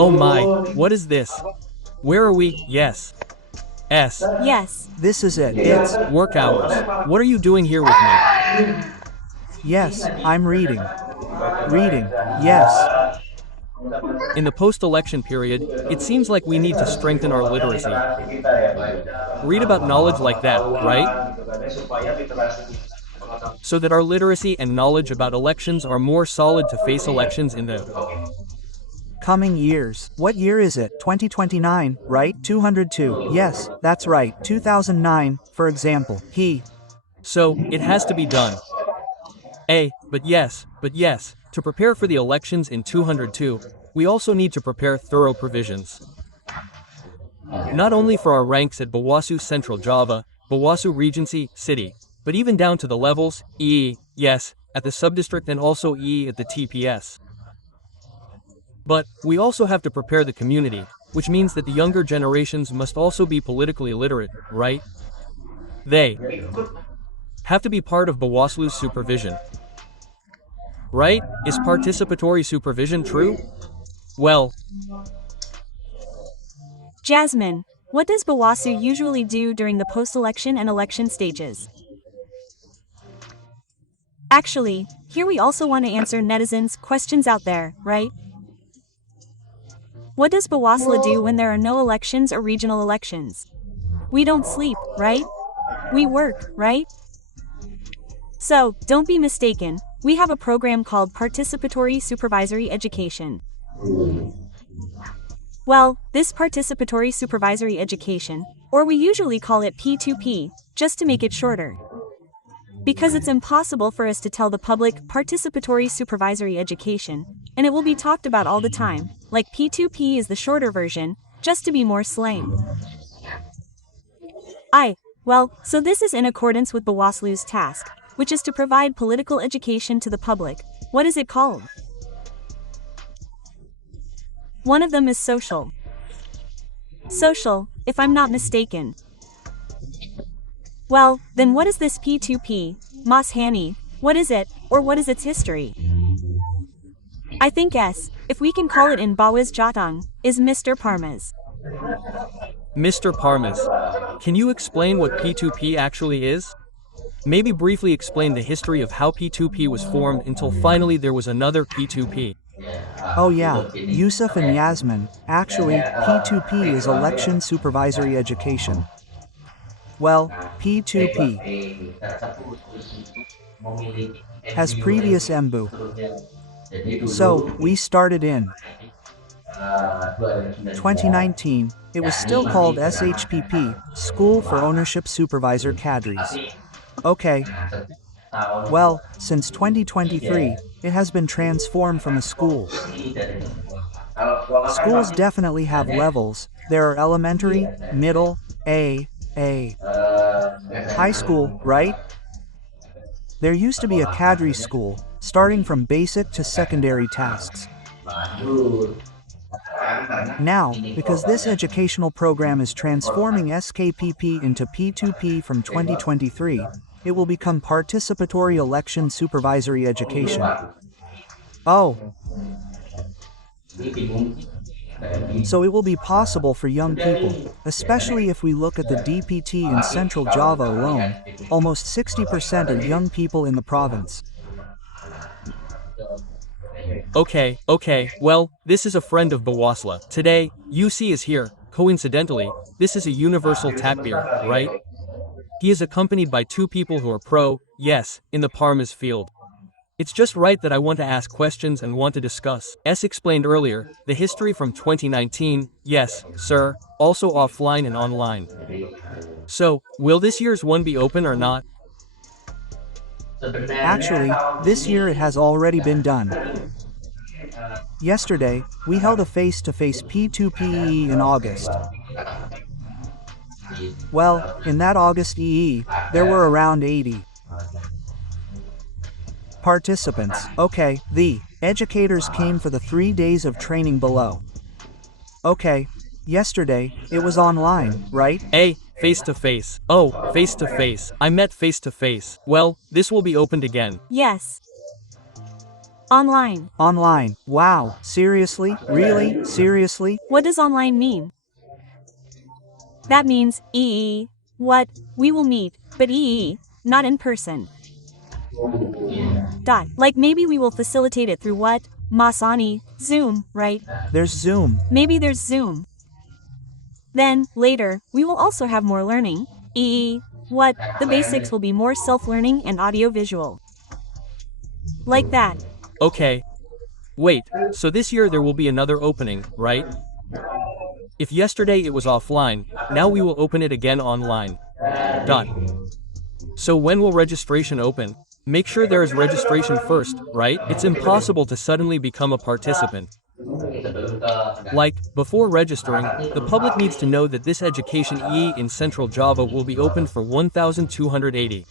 Oh my, what is this? Where are we? Yes. S. Yes. This is it. It's, Work hours. What are you doing here with me? yes, I'm reading. Reading, yes. In the post-election period, it seems like we need to strengthen our literacy. Read about knowledge like that, right? So that our literacy and knowledge about elections are more solid to face elections in the Coming years. What year is it? 2029, right? 202. Yes, that's right. 2009, for example. So, it has to be done. But yes, to prepare for the elections in 202, we also need to prepare thorough provisions. Not only for our ranks at Bawaslu Central Java, Bawaslu Regency, City, but even down to the levels, yes, at the subdistrict and also at the TPS. But, we also have to prepare the community, which means that the younger generations must also be politically literate, right? They have to be part of Bawaslu's supervision. Right? Is participatory supervision true? Well, Jasmine, what does Bawaslu usually do during the post-election and election stages? Actually, here we also want to answer netizens' questions out there, right? What does Bawaslu do when there are no elections or regional elections? We don't sleep, right? We work, right? So, don't be mistaken, we have a program called Participatory Supervisory Education. Well, this Participatory Supervisory Education, or we usually call it P2P, just to make it shorter. Because it's impossible for us to tell the public Participatory Supervisory Education, and it will be talked about all the time, like P2P is the shorter version, just to be more slang. Well, so this is in accordance with Bawaslu's task, which is to provide political education to the public. What is it called? One of them is social. Social, if I'm not mistaken. Well, then what is this P2P, Mas Hani? What is it, or what is its history? I think if we can call it in Bawis Jateng, is Mr. Parmas. Mr. Parmas, can you explain what P2P actually is? Maybe briefly explain the history of how P2P was formed until finally there was another P2P. Oh yeah, Yusuf and Yasmin, actually, P2P is Election Supervisory Education. Well, P2P has previous MBU. So, we started in 2019, it was still called SHPP, School for Ownership Supervisor Cadres. Okay. Well, since 2023, it has been transformed from a school. Schools definitely have levels. There are elementary, middle, high school, right? There used to be a cadre school, starting from basic to secondary tasks. Now, because this educational program is transforming SKPP into P2P from 2023, it will become Participatory Election Supervisory Education. Oh. So it will be possible for young people, especially if we look at the DPT in Central Java alone, almost 60% are young people in the province. Okay, well, this is a friend of Bawaslu. Today, UC is here. Coincidentally, this is a universal takbir, right? He is accompanied by two people who are pro, yes, in the Parmas field. It's just right that I want to ask questions and want to discuss. S explained earlier, the history from 2019, yes, sir, also offline and online. So, will this year's one be open or not? Actually, this year it has already been done. Yesterday, we held a face-to-face P2PE in August. Well, in that August EE, there were around 80 participants. Okay, the educators came for the 3 days of training below. Okay, yesterday, it was online, right? Face-to-face. Oh, face-to-face. I meant face-to-face. Well, this will be opened again. Yes. Online. Online. Wow, seriously? Really? Seriously? What does online mean? That means, what? We will meet, but not in person. Like maybe we will facilitate it through what? Masani, Zoom, right? There's Zoom. Maybe there's Zoom. Then, later, we will also have more learning. What? The basics will be more self-learning and audio-visual. Like that. Okay. Wait, so this year there will be another opening, right? If yesterday it was offline, now we will open it again online. So when will registration open? Make sure there is registration first, right? It's impossible to suddenly become a participant. Like, before registering, the public needs to know that this education in Central Java will be open for 1,280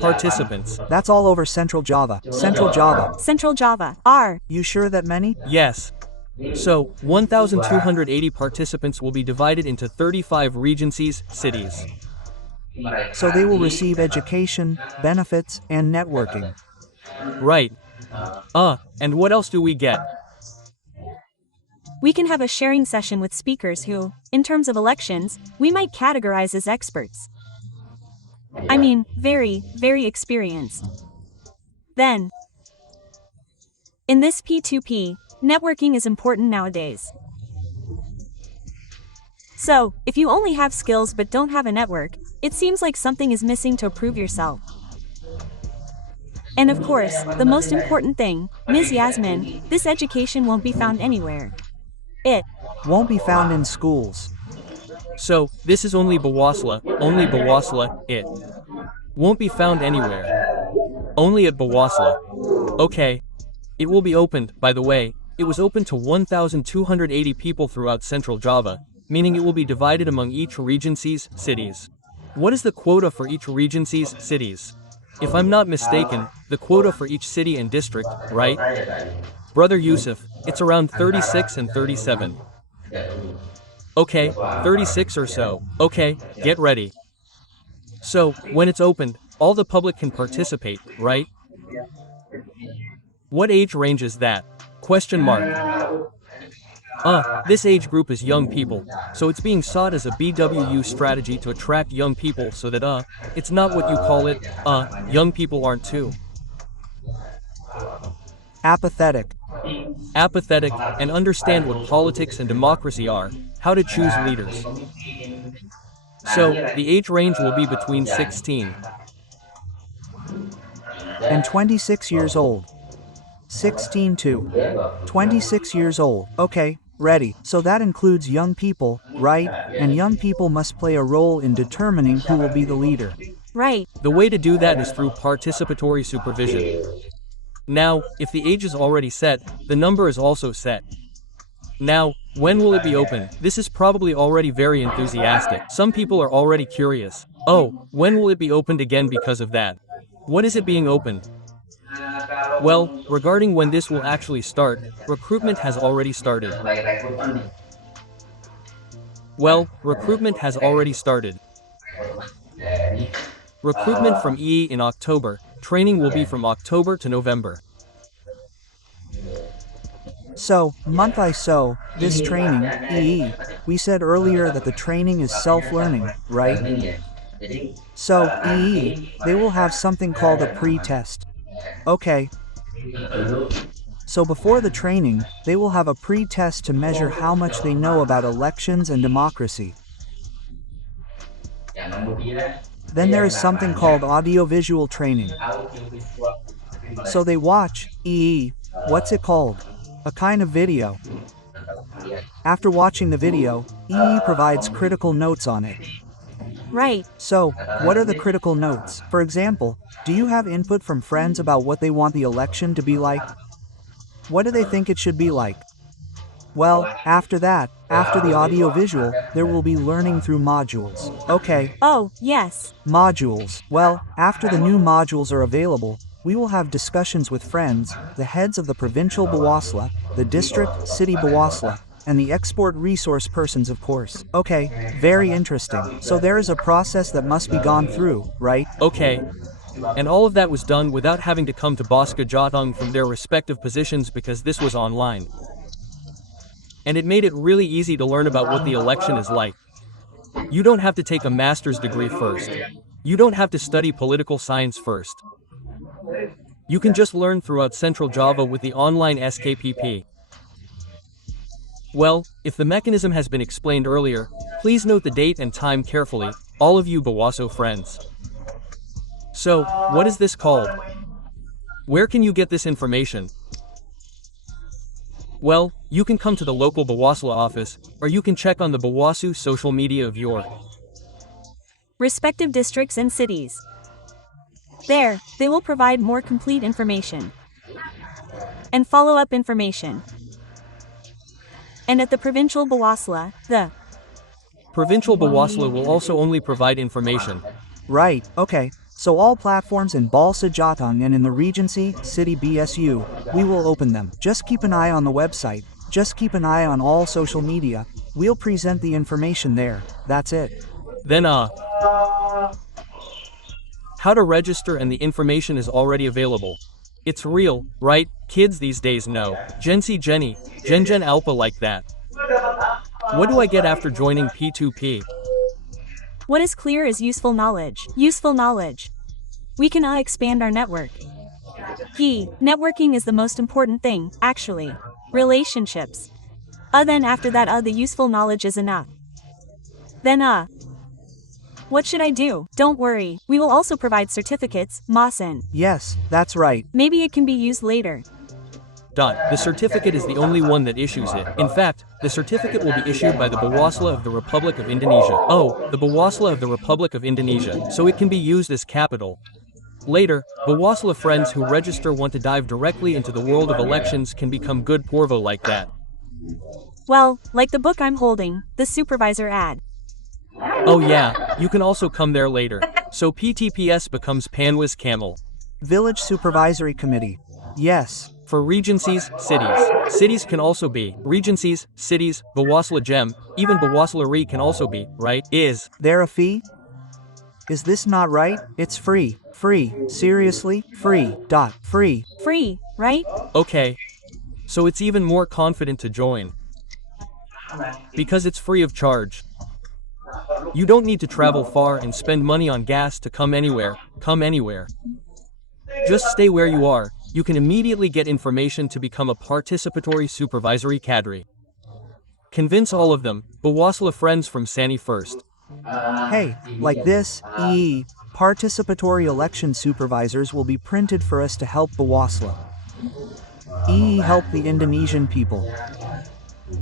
participants. That's all over Central Java. Central Java. Central Java. R. You sure that many? Yes. So, 1,280 participants will be divided into 35 regencies, cities. So they will receive education, benefits, and networking. Right. And what else do we get? We can have a sharing session with speakers who, in terms of elections, we might categorize as experts. I mean, very, very experienced. Then, in this P2P, networking is important nowadays. So, if you only have skills but don't have a network, it seems like something is missing to prove yourself. And of course, the most important thing, Ms. Yasmin, this education won't be found anywhere. It won't be found in schools. So, this is only Bawaslu, it won't be found anywhere. Only at Bawaslu. Okay. It will be opened, by the way, it was opened to 1,280 people throughout Central Java, meaning it will be divided among each regency's cities. What is the quota for each regency's cities? If I'm not mistaken, the quota for each city and district, right? Brother Yusuf, it's around 36 and 37. Okay, 36 or so. Okay, get ready. So, when it's opened, all the public can participate, right? What age range is that? Question mark. This age group is young people, so it's being sought as a BWU strategy to attract young people so that, it's not what you call it, young people aren't too apathetic, and understand what politics and democracy are, how to choose leaders. So, the age range will be between 16 and 26 years old. 16 to 26 years old. Okay, ready. So that includes young people, right? And young people must play a role in determining who will be the leader. Right. The way to do that is through participatory supervision. Now, if the age is already set, the number is also set. Now, when will it be open? This is probably already very enthusiastic. Some people are already curious. Oh, when will it be opened again because of that? What is it being opened? Well, regarding when this will actually start, recruitment has already started. Recruitment from in October, training will be from October to November. So, this training, we said earlier that the training is self-learning, right? So, they will have something called a pre-test. Okay. So before the training, they will have a pre-test to measure how much they know about elections and democracy. Then there is something called audiovisual training. So they watch, what's it called? A kind of video. After watching the video, provides critical notes on it. Right. So, what are the critical notes? For example, do you have input from friends about what they want the election to be like? What do they think it should be like? Well, after that, after the audio-visual, there will be learning through modules. Okay. Oh, yes. Modules. Well, after the new modules are available, we will have discussions with friends, the heads of the provincial Bawaslu, the district, city Bawaslu, and the export resource persons, of course. Okay, very interesting. So there is a process that must be gone through, right? Okay. And all of that was done without having to come to Buka Jateng from their respective positions because this was online. And it made it really easy to learn about what the election is like. You don't have to take a master's degree first. You don't have to study political science first. You can just learn throughout Central Java with the online SKPP. Well, if the mechanism has been explained earlier, please note the date and time carefully, all of you Bawaslu friends. So, what is this called? Where can you get this information? Well, you can come to the local Bawaslu office, or you can check on the Bawaslu social media of your respective districts and cities. There, they will provide more complete information and follow-up information. And at the provincial Bawaslu, the provincial Bawaslu will also only provide information. Right, okay. So all platforms in Buka Jateng and in the Regency, City BSU, we will open them. Just keep an eye on the website. Just keep an eye on all social media. We'll present the information there. That's it. Then how to register, and the information is already available. It's real, right? Kids these days know. Gensi Jenny, Gen Alpha like that. What do I get after joining P2P? What is clear is useful knowledge. Useful knowledge. We can expand our network. Networking is the most important thing, actually. Relationships. Then after that the useful knowledge is enough. Then what should I do? Don't worry, we will also provide certificates, Masen. Yes, that's right. Maybe it can be used later. The certificate is the only one that issues it. In fact, the certificate will be issued by the Bawaslu of the Republic of Indonesia. Oh, the Bawaslu of the Republic of Indonesia, so it can be used as capital. Later, Bawaslu friends who register want to dive directly into the world of elections can become good porvo like that. Well, like the book I'm holding, the supervisor ad. Oh yeah, you can also come there later. So PTPS becomes Panwas Camel. Village Supervisory Committee. Yes. For regencies, cities. Cities can also be regencies, cities, Bawaslu Gem, even Bawaslu Re can also be, right? Is there a fee? Is this not right? It's free. Free. Seriously? Free. Free. Free, right? Okay. So it's even more confident to join. Because it's free of charge. You don't need to travel far and spend money on gas to come anywhere. Come anywhere. Just stay where you are. You can immediately get information to become a participatory supervisory cadre. Convince all of them, Bawaslu friends from Sani first. Hey, like this, participatory election supervisors will be printed for us to help Bawaslu. Help the Indonesian people.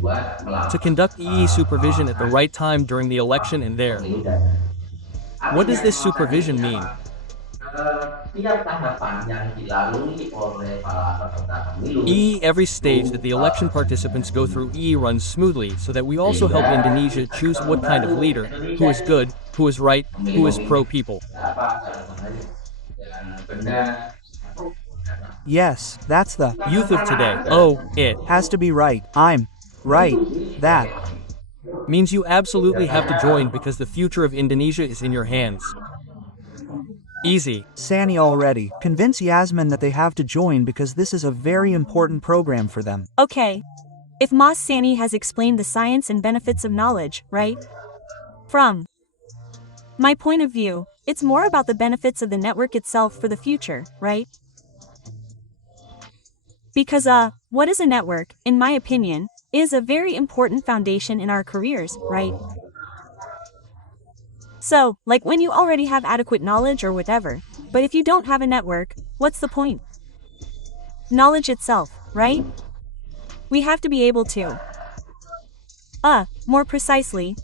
To conduct supervision at the right time during the election and there. What does this supervision mean? Every stage that the election participants go through runs smoothly so that we also help Indonesia choose what kind of leader, who is good, who is right, who is pro-people. Yes, that's the youth of today. Oh, it has to be right. I'm right. That means you absolutely have to join because the future of Indonesia is in your hands. Easy. Sani already. Convince Yasmin that they have to join because this is a very important program for them. Okay. If Mas Sani has explained the science and benefits of knowledge, right? From my point of view, it's more about the benefits of the network itself for the future, right? Because what is a network, in my opinion, is a very important foundation in our careers, right? So, like when you already have adequate knowledge or whatever, but if you don't have a network, what's the point? Knowledge itself, right? We have to be able to, more precisely,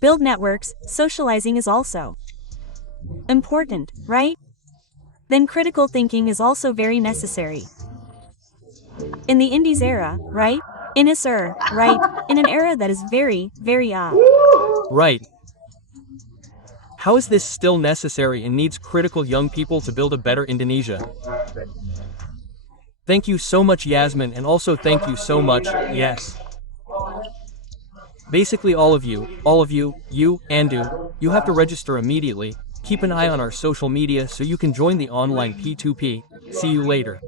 build networks. Socializing is also important, right? Then critical thinking is also very necessary. In the Indies era, right? In this era, right? In an era that is very, very, right. How is this still necessary and needs critical young people to build a better Indonesia? Thank you so much, Yasmin, and also thank you so much, yes. Basically all of you, you, Andu, you have to register immediately. Keep an eye on our social media so you can join the online P2P. See you later.